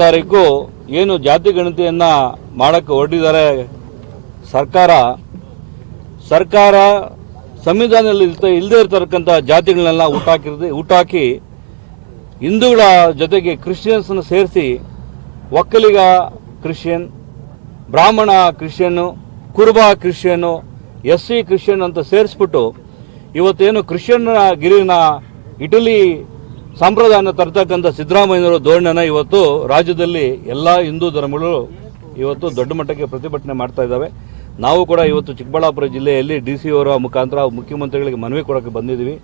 ತಾರೀಕು ಏನು ಜಾತಿ ಗಣತಿಯನ್ನು ಮಾಡೋಕ್ಕೆ ಹೊರಟಿದ್ದಾರೆ ಸರ್ಕಾರ ಸಂವಿಧಾನದಲ್ಲಿ ಇಲ್ಲದೇ ಇರತಕ್ಕಂಥ ಜಾತಿಗಳನ್ನೆಲ್ಲ ಹುಟ್ಟಾಕಿ ಹಿಂದೂಗಳ ಜೊತೆಗೆ ಕ್ರಿಶ್ಚಿಯನ್ಸನ್ನು ಸೇರಿಸಿ ಒಕ್ಕಲಿಗ ಕ್ರಿಶ್ಚಿಯನ್, ಬ್ರಾಹ್ಮಣ ಕ್ರಿಶ್ಚಿಯನ್ನು, ಕುರುಬ ಕ್ರಿಶ್ಚಿಯನ್ನು, SC ಕ್ರಿಶ್ಚಿಯನ್ ಅಂತ ಸೇರಿಸ್ಬಿಟ್ಟು ಇವತ್ತೇನು ಕ್ರಿಶ್ಚಿಯನ್ ಗಿರಿನ ಇಟಲಿ ಸಂಪ್ರದಾಯನ ತರ್ತಕ್ಕಂಥ ಸಿದ್ದರಾಮಯ್ಯನವರ ಧೋರಣೆನ ಇವತ್ತು ರಾಜ್ಯದಲ್ಲಿ ಎಲ್ಲ ಹಿಂದೂ ಧರ್ಮಗಳು ಇವತ್ತು ದೊಡ್ಡ ಮಟ್ಟಕ್ಕೆ ಪ್ರತಿಭಟನೆ ಮಾಡ್ತಾ ಇದ್ದಾವೆ. ನಾವು ಕೂಡ ಇವತ್ತು ಚಿಕ್ಕಬಳ್ಳಾಪುರ ಜಿಲ್ಲೆಯಲ್ಲಿ DC ಅವರ ಮುಖಾಂತರ ಮುಖ್ಯಮಂತ್ರಿಗಳಿಗೆ ಮನವಿ ಕೊಡೋಕ್ಕೆ ಬಂದಿದ್ದೀವಿ.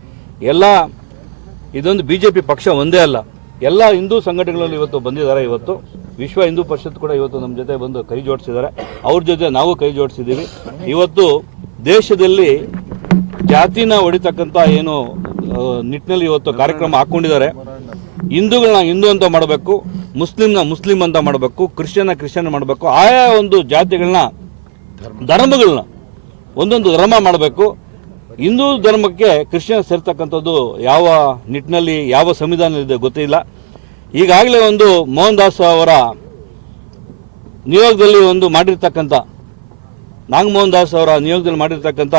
ಇದೊಂದು BJP ಪಕ್ಷ ಒಂದೇ ಅಲ್ಲ, ಎಲ್ಲ ಹಿಂದೂ ಸಂಘಟನೆಗಳಲ್ಲಿ ಇವತ್ತು ಬಂದಿದ್ದಾರೆ. ಇವತ್ತು ವಿಶ್ವ ಹಿಂದೂ ಪರಿಷತ್ ಕೂಡ ಇವತ್ತು ನಮ್ಮ ಜೊತೆ ಬಂದು ಕೈ ಜೋಡಿಸಿದ್ದಾರೆ. ಅವ್ರ ಜೊತೆ ನಾವು ಕೈ ಜೋಡಿಸಿದ್ದೀವಿ. ಇವತ್ತು ದೇಶದಲ್ಲಿ ಜಾತಿನ ಹೊಡಿತಕ್ಕಂಥ ಏನು ನಿಟ್ಟಿನಲ್ಲಿ ಇವತ್ತು ಕಾರ್ಯಕ್ರಮ ಹಾಕ್ಕೊಂಡಿದ್ದಾರೆ. ಹಿಂದೂಗಳನ್ನ ಹಿಂದೂ ಅಂತ ಮಾಡಬೇಕು, ಮುಸ್ಲಿಂನ ಮುಸ್ಲಿಂ ಅಂತ ಮಾಡಬೇಕು, ಕ್ರಿಶ್ಚಿಯನ್ ಮಾಡಬೇಕು. ಆಯಾ ಒಂದು ಜಾತಿಗಳನ್ನ ಧರ್ಮಗಳನ್ನ ಒಂದೊಂದು ಧರ್ಮ ಮಾಡಬೇಕು. ಹಿಂದೂ ಧರ್ಮಕ್ಕೆ ಕ್ರಿಶ್ಚಿಯನ್ ಸೇರ್ತಕ್ಕಂಥದ್ದು ಯಾವ ನಿಟ್ಟಿನಲ್ಲಿ ಯಾವ ಸಂವಿಧಾನದಲ್ಲಿದೆ ಗೊತ್ತಿಲ್ಲ. ಈಗಾಗಲೇ ಒಂದು ಮೋಹನ್ ದಾಸ್ ಅವರ ನಿಯೋಗದಲ್ಲಿ ಒಂದು ಮಾಡಿರ್ತಕ್ಕಂಥ ನಾಗಮೋಹನ್ ದಾಸ್ ಅವರ ನಿಯೋಗದಲ್ಲಿ ಮಾಡಿರ್ತಕ್ಕಂಥ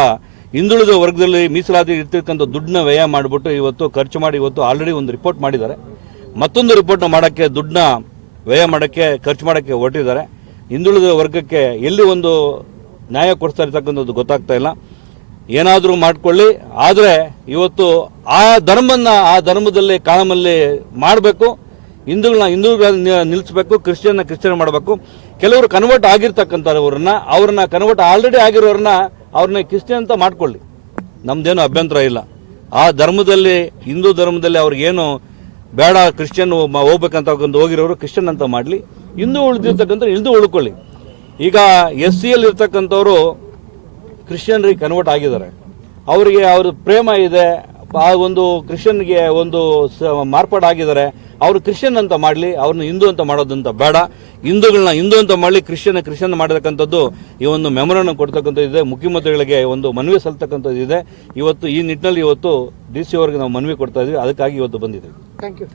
ಹಿಂದುಳಿದ ವರ್ಗದಲ್ಲಿ ಮೀಸಲಾತಿ ಇರ್ತಕ್ಕಂಥ ದುಡ್ಡನ್ನ ವ್ಯಯ ಮಾಡಿಬಿಟ್ಟು ಇವತ್ತು ಖರ್ಚು ಮಾಡಿ ಇವತ್ತು ಆಲ್ರೆಡಿ ಒಂದು ರಿಪೋರ್ಟ್ ಮಾಡಿದ್ದಾರೆ. ಮತ್ತೊಂದು ರಿಪೋರ್ಟ್ನ ಮಾಡೋಕ್ಕೆ ದುಡ್ಡನ್ನ ವ್ಯಯ ಮಾಡೋಕ್ಕೆ ಖರ್ಚು ಮಾಡೋಕ್ಕೆ ಹೊರಟಿದ್ದಾರೆ. ಹಿಂದುಳಿದ ವರ್ಗಕ್ಕೆ ಎಲ್ಲಿ ಒಂದು ನ್ಯಾಯ ಕೊಡಿಸ್ತಾ ಇರ್ತಕ್ಕಂಥದ್ದು ಗೊತ್ತಾಗ್ತಾ ಇಲ್ಲ. ಏನಾದರೂ ಮಾಡಿಕೊಳ್ಳಿ, ಆದರೆ ಇವತ್ತು ಆ ಧರ್ಮದಲ್ಲಿ ಕಾಲಮಲ್ಲಿ ಮಾಡಬೇಕು. ಹಿಂದೂಗಳನ್ನ ನಿಲ್ಲಿಸಬೇಕು, ಕ್ರಿಶ್ಚಿಯನ್ ಮಾಡಬೇಕು. ಕೆಲವರು ಕನ್ವರ್ಟ್ ಅವ್ರನ್ನ ಕನ್ವರ್ಟ್ ಆಲ್ರೆಡಿ ಆಗಿರೋರನ್ನ ಅವ್ರನ್ನ ಕ್ರಿಶ್ಚಿಯನ್ ಅಂತ ಮಾಡ್ಕೊಳ್ಳಿ, ನಮ್ದೇನು ಅಭ್ಯಂತರ ಇಲ್ಲ. ಆ ಧರ್ಮದಲ್ಲಿ ಹಿಂದೂ ಧರ್ಮದಲ್ಲಿ ಅವ್ರಿಗೇನು ಬೇಡ ಕ್ರಿಶ್ಚಿಯನ್ ಹೋಗ್ಬೇಕಂತ ಹೋಗಿರೋರು ಕ್ರಿಶ್ಚಿಯನ್ ಅಂತ ಮಾಡಲಿ, ಹಿಂದೂ ಉಳಿದಿರ್ತಕ್ಕಂಥ ಹಿಂದೂ ಉಳ್ಕೊಳ್ಳಿ. ಈಗ SCಯಲ್ಲಿ ಇರ್ತಕ್ಕಂಥವ್ರು ಕ್ರಿಶ್ಚಿಯನ್ರಿಗೆ ಕನ್ವರ್ಟ್ ಆಗಿದ್ದಾರೆ, ಅವರಿಗೆ ಅವ್ರ ಪ್ರೇಮ ಇದೆ, ಆ ಒಂದು ಕ್ರಿಶ್ಚಿಯನ್ಗೆ ಒಂದು ಮಾರ್ಪಾಡು ಆಗಿದ್ದಾರೆ, ಅವರು ಕ್ರಿಶ್ಚಿಯನ್ ಅಂತ ಮಾಡಲಿ, ಅವ್ರನ್ನ ಹಿಂದೂ ಅಂತ ಮಾಡೋದಂತ ಬೇಡ. ಹಿಂದೂಗಳನ್ನ ಹಿಂದೂ ಅಂತ ಮಾಡಲಿ, ಕ್ರಿಶ್ಚಿಯನ್ ಮಾಡತಕ್ಕಂಥದ್ದು ಈ ಒಂದು ಮೆಮೊರನ್ನು ಕೊಡ್ತಕ್ಕಂಥದ್ದು ಇದೆ. ಮುಖ್ಯಮಂತ್ರಿಗಳಿಗೆ ಒಂದು ಮನವಿ ಸಲ್ತಕ್ಕಂಥದ್ದು ಇದೆ. ಇವತ್ತು ಈ ನಿಟ್ಟಿನಲ್ಲಿ ಇವತ್ತು DC ಅವರಿಗೆ ನಾವು ಮನವಿ ಕೊಡ್ತಾ ಇದ್ವಿ, ಅದಕ್ಕಾಗಿ ಇವತ್ತು ಬಂದಿದ್ದೀವಿ. Thank you.